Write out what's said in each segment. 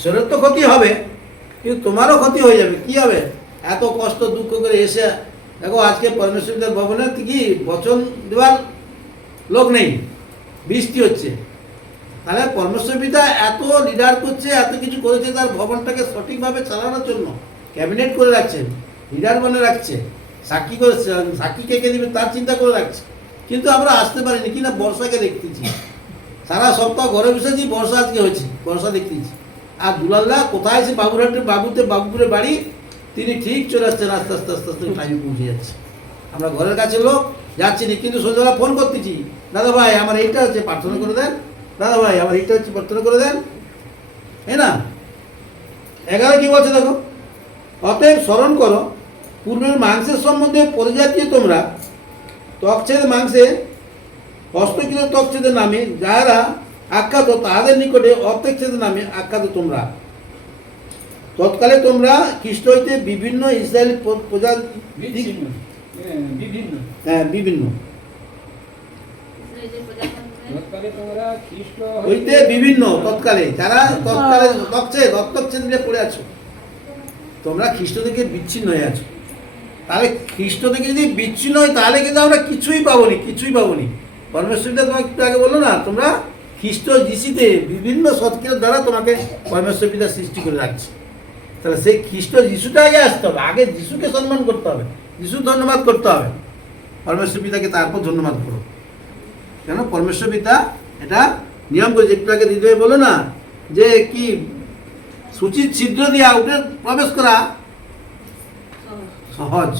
ঈশ্বরের তো ক্ষতি হবে, কিন্তু তোমারও ক্ষতি হয়ে যাবে। কি হবে? এত কষ্ট দুঃখ করে এসে দেখো আজকে পরমেশ্বরীদের ভবনে কি বচন দেওয়ার লোক নেই, বৃষ্টি হচ্ছে। তাহলে পরমেশ্বর পিতা এত লিডার করছে, এত কিছু করেছে তার ভবনটাকে সঠিকভাবে চালানোর জন্য, ক্যাবিনেট করে রাখছেন, লিডার বনে রাখছে, সাক্ষী করে, সাক্ষী কে দিবে তার চিন্তা করে রাখছে। কিন্তু আমরা আসতে পারিনি, কিনা বর্ষাকে দেখতেছি, সারা সপ্তাহ ঘরে বসেছি, বর্ষা আজকে হয়েছে, বর্ষা দেখতেছি। আর দুলাল্লা কোথায় আছে? বাবুরহাটের বাবুপুরে বাড়ি, তিনি ঠিক চলে আসছেন, আস্তে আস্তে আস্তে আস্তে টাইমে পৌঁছে যাচ্ছে। আমরা ঘরের কাছে লোক যাচ্ছি না, কিন্তু সন্ধ্যাবেলা ফোন করতেছি, দাদা ভাই আমার এইটা হচ্ছে প্রার্থনা করে দেন, দাদা ভাই আমার এইটা হচ্ছে প্রার্থনা করে দেন, তাই না? 11 কি বলছে দেখো, অতএব স্মরণ করো পূর্বের মাংসের সম্বন্ধে পরিজাতীয় তোমরা ত্বকছেদ মাংসে হস্তকৃত ত্বকছেদের নামে যাহারা আখ্যাত, তাহাদের নিকটে অত্যক্ষেদের নামে আখ্যাত তোমরা। তৎকালে তোমরা খ্রিস্ট হইতে বিভিন্ন ইসরায়েল প্রজা বিভিন্ন হইতে বিভিন্ন তৎকালে যারা তৎকালে তৎছেদ নিয়ে পড়ে আছো, তোমরা খ্রিস্ট থেকে বিচ্ছিন্ন হয়ে আছো। তাহলে খ্রিস্ট থেকে যদি বিচ্ছিন্ন হয় তাহলে কিন্তু আমরা কিছুই পাবোনি, কিছুই পাবোনি। পরমেশ্বরীটা তোমাকে একটু আগে বললো না, তোমরা খ্রিস্ট যিশুতে বিভিন্ন সৎক্রিয়ার দ্বারা তোমাকে পরমেশ্বর পিতা সৃষ্টি করে রাখছে। তাহলে সেই খ্রিস্ট যিশুটা আগে আসতে হবে, আগে যিশুকে সম্মান করতে হবে, যিশুর ধন্যবাদ করতে হবে, পরমেশ্বর পিতাকে তারপর ধন্যবাদ করো। কেন? পরমেশ্বর পিতা এটা নিয়ম করেছে। একটু আগে দিদিভাই বলো না যে কি সূচির ছিদ্র দিয়া উঠে প্রবেশ করা সহজ।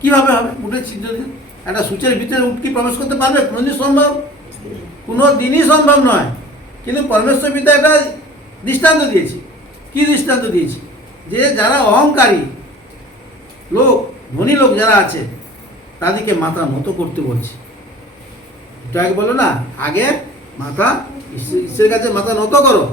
কিভাবে হবে? উঠে ছিদ্র দিয়ে একটা সূচের ভিতরে উঠকি প্রবেশ করতে পারবে? কোনোদিন সম্ভব? কোনো দিনই সম্ভব নয়। কিন্তু পরমেশ্বর পিতা একটা দৃষ্টান্ত দিয়েছে। কি দৃষ্টান্ত দিয়েছে? যে যারা অহংকারী লোক, ধনী লোক যারা আছে, তাদেরকে মাথা নত করতে বলছে। এটা আগে বলো না, আগে মাথা ঈশ্বরের কাছে মাথা নত করো।